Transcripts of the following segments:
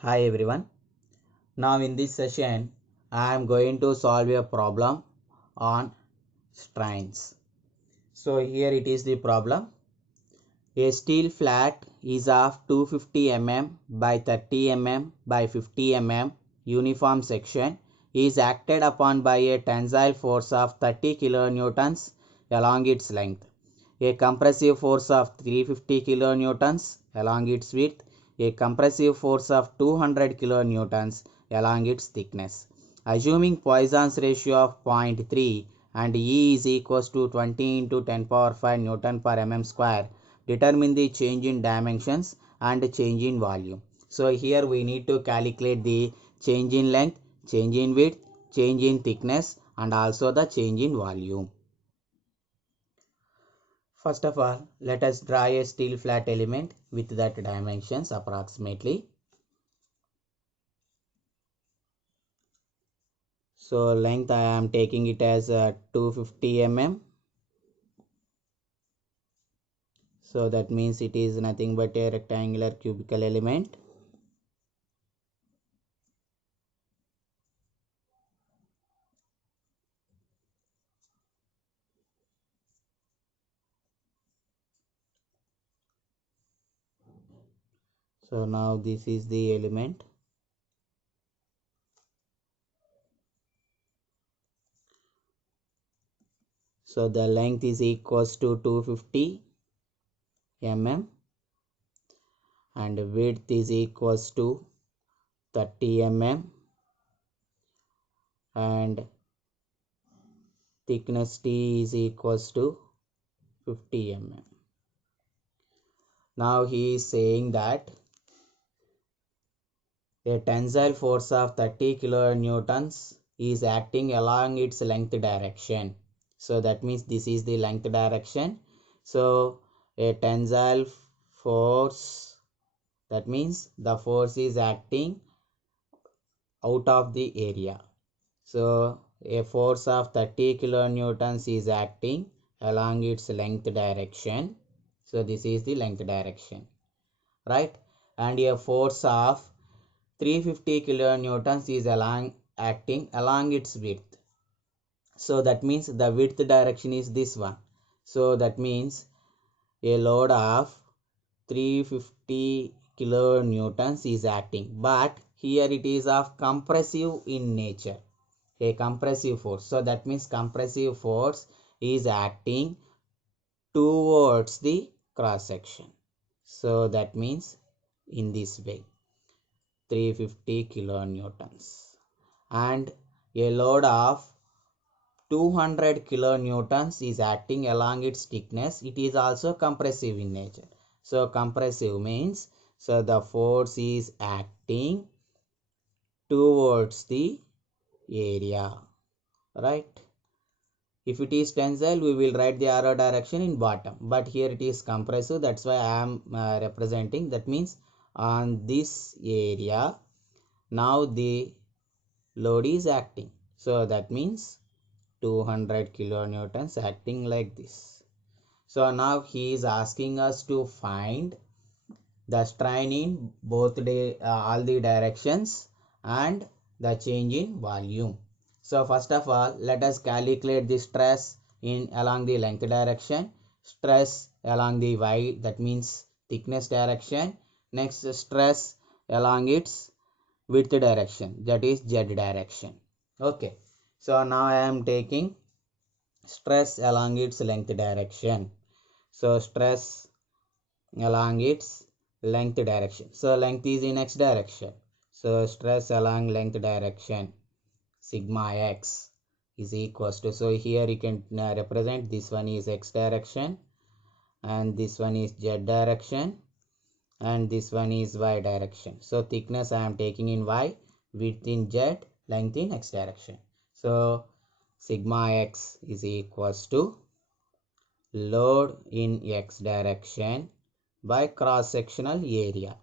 Hi everyone. Now in this session I am going to solve a problem on strains. So here it is the problem. A steel flat is of 250 mm by 30 mm by 50 mm uniform section is acted upon by a tensile force of 30 kilonewtons along its length, a compressive force of 350 kilonewtons along its width, a compressive force of 200 kilonewtons along its thickness. Assuming Poisson's ratio of 0.3 and E is equals to 20 into 10 power 5 Newton per mm square, determine the change in dimensions and change in volume. So here we need to calculate the change in length, change in width, change in thickness and also the change in volume. First of all, let us draw a steel flat element with that dimensions approximately. So length I am taking it as 250 mm. So that means it is nothing but a rectangular cubical element. So now this is the element. So the length is equals to 250 mm and width is equals to 30 mm and thickness T is equals to 50 mm. Now he is saying that a tensile force of 30 kilonewtons is acting along its length direction. So that means this is the length direction. So a tensile force, that means the force is acting out of the area. So a force of 30 kilonewtons is acting along its length direction. So this is the length direction, right? And a force of 350 kilonewtons is acting along its width. So that means the width direction is this one. So that means a load of 350 kilonewtons is acting, but here it is of compressive in nature, a compressive force. So that means compressive force is acting towards the cross section. So that means in this way 350 kilonewtons and a load of 200 kilonewtons is acting along its thickness. It is also compressive in nature. So compressive means, so the force is acting towards the area, right? If it is tensile, we will write the arrow direction in bottom, but here it is compressive, that's why I am representing. That means on this area now the load is acting, so that means 200 kilonewtons acting like this. So now he is asking us to find the strain in both all the directions and the change in volume. So first of all, let us calculate the stress in along the length direction, stress along the y, that means thickness direction. Next, stress along its width direction, that is z direction. Okay, so now I am taking stress along its length direction. So stress along its length direction. So length is in x direction. So stress along length direction sigma x is equals to, so here you can represent this one is x direction and this one is z direction and this one is y direction. So thickness I am taking in y, width in z, length in x direction. So sigma x is equals to load in x direction by cross sectional area,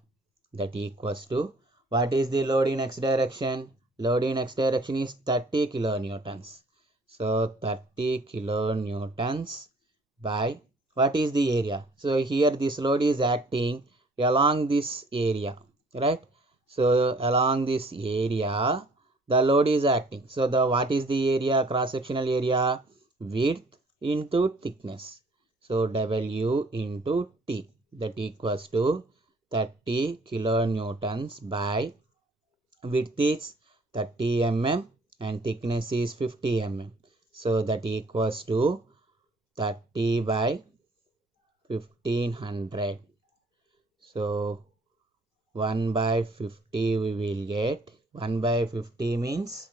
that equals to, what is the load in x direction? Load in x direction is 30 kilonewtons. So 30 kilonewtons by, what is the area? So here this load is acting along this area, right? So along this area the load is acting. So the what is the area, cross sectional area? Width into thickness. So W into T, that equals to 30 kilonewtons by width is 30 mm and thickness is 50 mm. So that equals to 30 by 1500. So 1 by 50 we will get. 1 by 50 means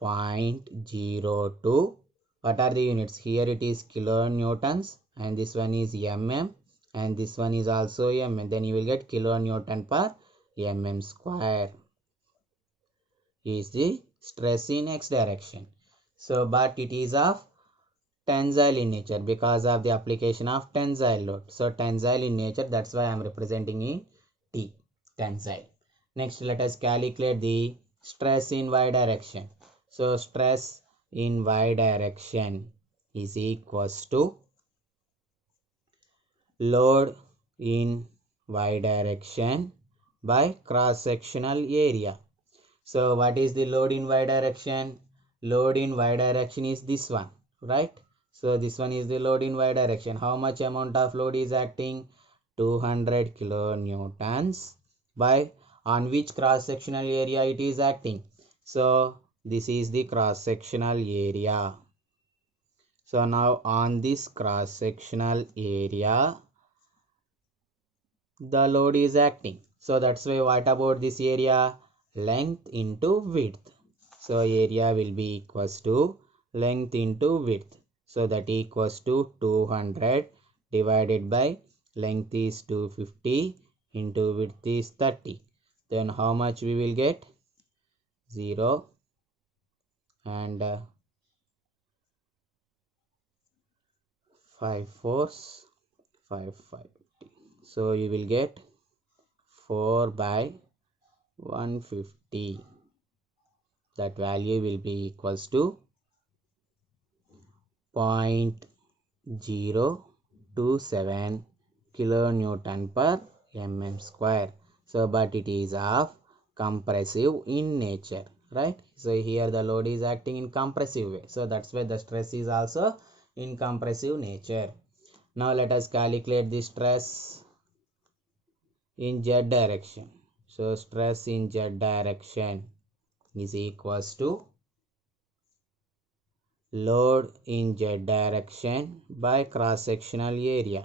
0.02. What are the units? Here it is kilonewtons and this one is mm and this one is also mm. Then you will get kilonewton per mm square is the stress in x direction. So but it is of tensile in nature because of the application of tensile load. So tensile in nature, that's why I am representing in T, tensile. Next let us calculate the stress in y direction. So stress in y direction is equals to load in y direction by cross sectional area. So what is the load in y direction? Load in y direction is this one, right? So this one is the load in y direction. How much amount of load is acting? 200 kilonewtons by on which cross sectional area it is acting. So this is the cross sectional area. So now on this cross sectional area the load is acting. So that's why what about this area? Length into width. So area will be equals to length into width. So that equals to 200 divided by length is 250 into width is 30. Then how much we will get? 0 and 5 fours 5 5. So you will get 4 by 150. That value will be equals to 0.027 kilonewton per mm square. So but it is of compressive in nature, right? So here the load is acting in compressive way, so that's why the stress is also in compressive nature. Now let us calculate the stress in z direction. So stress in z direction is equals to load in z direction by cross sectional area.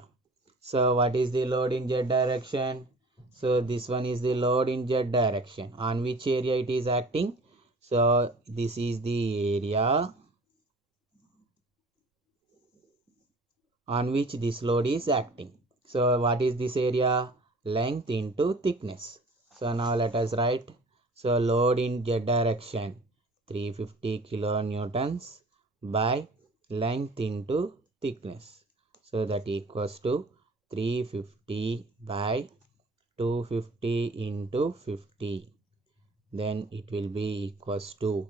So what is the load in z direction? So this one is the load in z direction. On which area it is acting? So this is the area on which this load is acting. So what is this area? Length into thickness. So now let us write. So load in z direction 350 kilonewtons by length into thickness. So that equals to 350 by 250 into 50. Then it will be equals to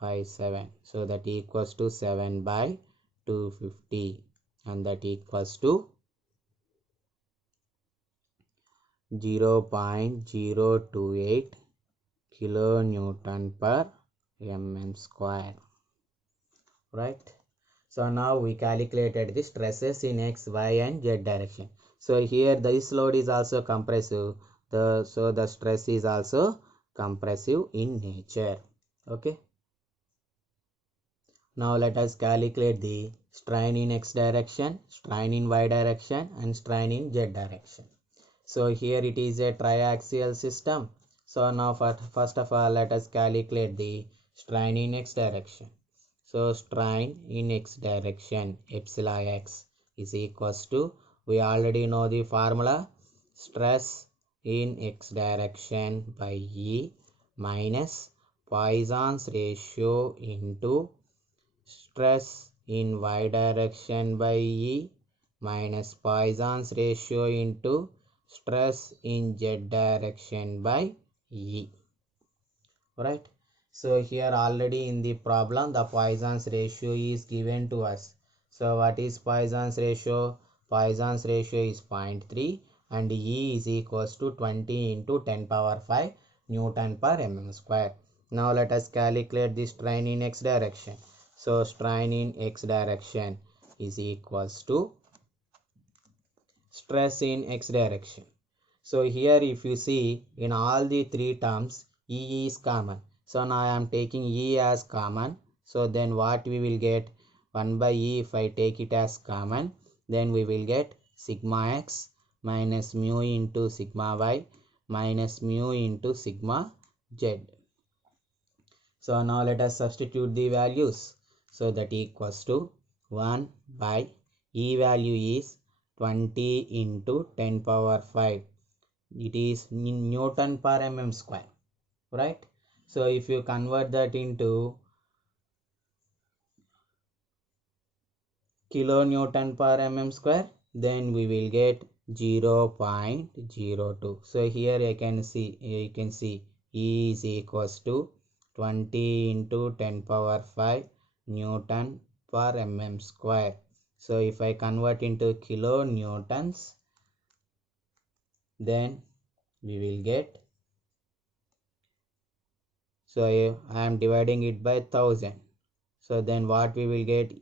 57. So that equals to 7 by 250 and that equals to 0.028 kilonewton per mm square, right? So now we calculated the stresses in x, y and z direction. So here this load is also compressive. So the stress is also compressive in nature. Okay. Now let us calculate the strain in x direction, strain in y direction and strain in z direction. So here it is a triaxial system. So now first of all let us calculate the strain in x direction. So strain in x direction epsilon x is equals to, we already know the formula, stress in x direction by E minus Poisson's ratio into stress in y direction by E minus Poisson's ratio into stress in z direction by E, right? So here already in the problem the Poisson's ratio is given to us. So what is Poisson's ratio? Poisson's ratio is 0.3 and E is equals to 20 into 10 power 5 Newton per mm square. Now let us calculate the strain in x direction. So strain in x direction is equals to stress in x direction. So here if you see in all the three terms E is common. So now I am taking E as common. So then what we will get 1 by E if I take it as common, then we will get sigma x minus mu into sigma y minus mu into sigma z. So now let us substitute the values. So that equals to 1 by E value is 20 into 10 power 5. It is Newton per mm square, right? So if you convert that into kilonewton per mm square, then we will get 0.02. So here you can see E is equals to 20 into 10 power 5 Newton per mm square. So if I convert into kilonewtons, then we will get, so I am dividing it by 1000. So then what we will get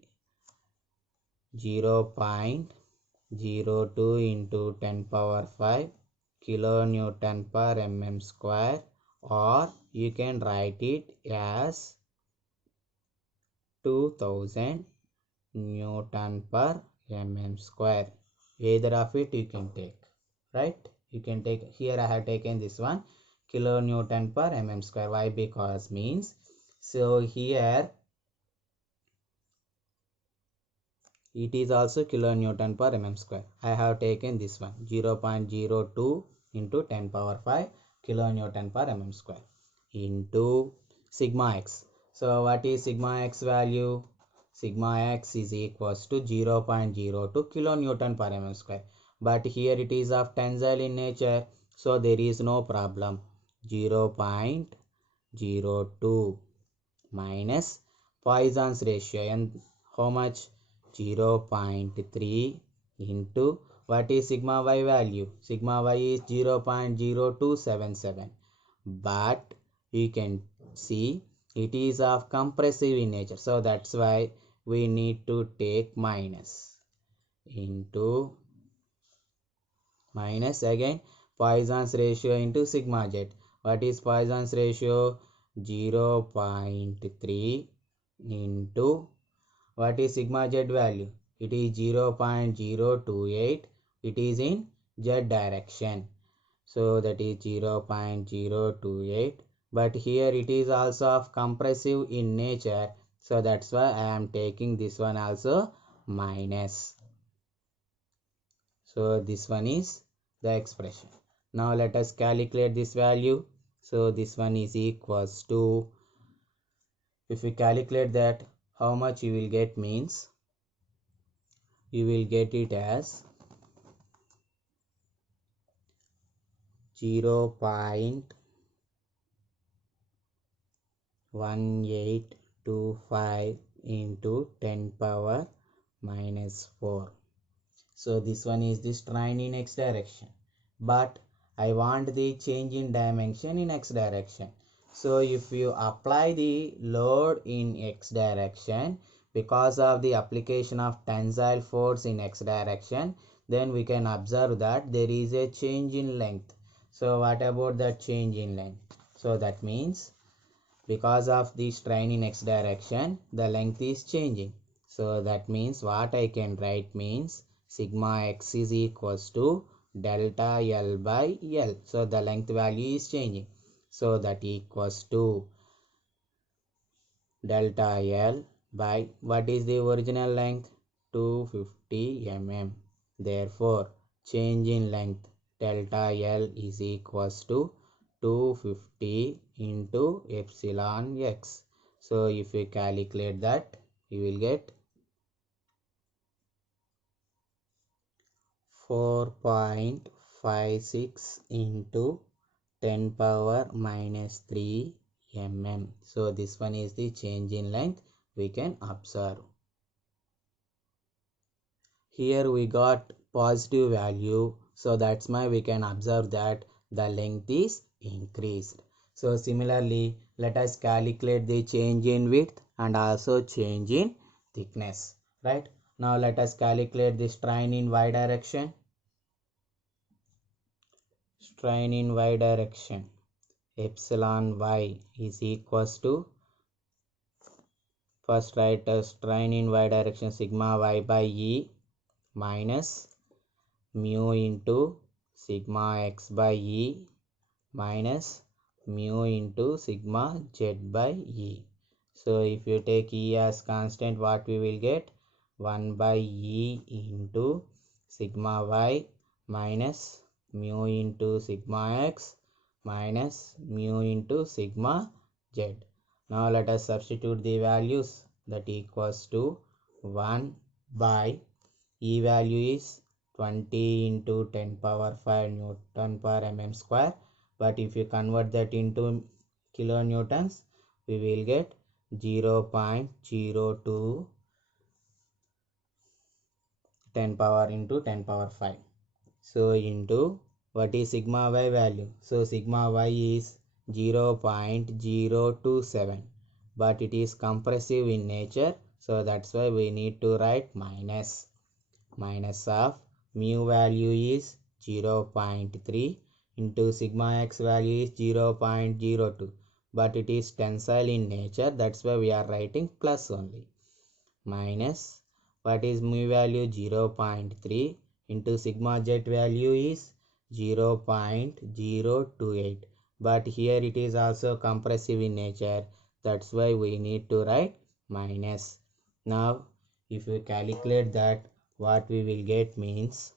0.02 into 10 power 5 kilonewton per mm square, or you can write it as 2000 Newton per mm square. Either of it you can take, right? You can take, here I have taken this one kilonewton per mm square. Why? Because means, so here it is also kilonewton per mm square. I have taken this one 0.02 into 10 power 5 kilonewton per mm square into sigma x. So what is sigma x value? Sigma x is equals to 0.02 kilonewton per mm square. But here it is of tensile in nature, so there is no problem. 0.02 minus Poisson's ratio, and how much? 0.3 into, what is sigma y value? Sigma y is 0.0277, but you can see it is of compressive in nature, so that's why we need to take minus into minus again Poisson's ratio into sigma z. What is Poisson's ratio? 0.3 into, what is sigma z value? It is 0.028. It is in z direction, so that is 0.028. But here it is also of compressive in nature, so that's why I am taking this one also minus. So this one is the expression. Now let us calculate this value. So this one is equals to, if we calculate that, how much you will get means, you will get it as 0.1825 into 10 power minus 4. So this one is the strain in x direction, but I want the change in dimension in x direction. So if you apply the load in x direction because of the application of tensile force in x direction, then we can observe that there is a change in length. So what about that change in length? So that means because of the strain in x direction, the length is changing. So that means what I can write means sigma x is equals to delta L by L. So the length value is changing. So that equals to delta L by, what is the original length? 250 mm. Therefore, change in length delta L is equals to 250 into epsilon x. So if we calculate that, you will get 4.56 into 10 power minus 3 mm. So this one is the change in length we can observe. Here we got positive value, So that's why we can observe that the length is increased. So similarly, let us calculate the change in width and also change in thickness. Right? Now let us calculate the strain in y direction. Strain in y direction. Epsilon y is equals to, first write strain in y direction sigma y by E minus mu into sigma x by E minus mu into sigma z by E. So if you take E as constant, what we will get? 1 by E into sigma y minus mu into sigma x minus mu into sigma z. Now let us substitute the values. That equals to 1 by E value is 20 into 10 power 5 Newton per mm square. But if you convert that into kilonewtons, we will get 0.02 10 power into 10 power 5. So into what is sigma y value? So sigma y is 0.027, but it is compressive in nature. So that's why we need to write minus of mu value is 0.3 into sigma x value is 0.02, but it is tensile in nature, that's why we are writing plus only, minus what is mu value 0.3 into sigma z value is 0.028, but here it is also compressive in nature, that's why we need to write minus. Now if we calculate that, what we will get means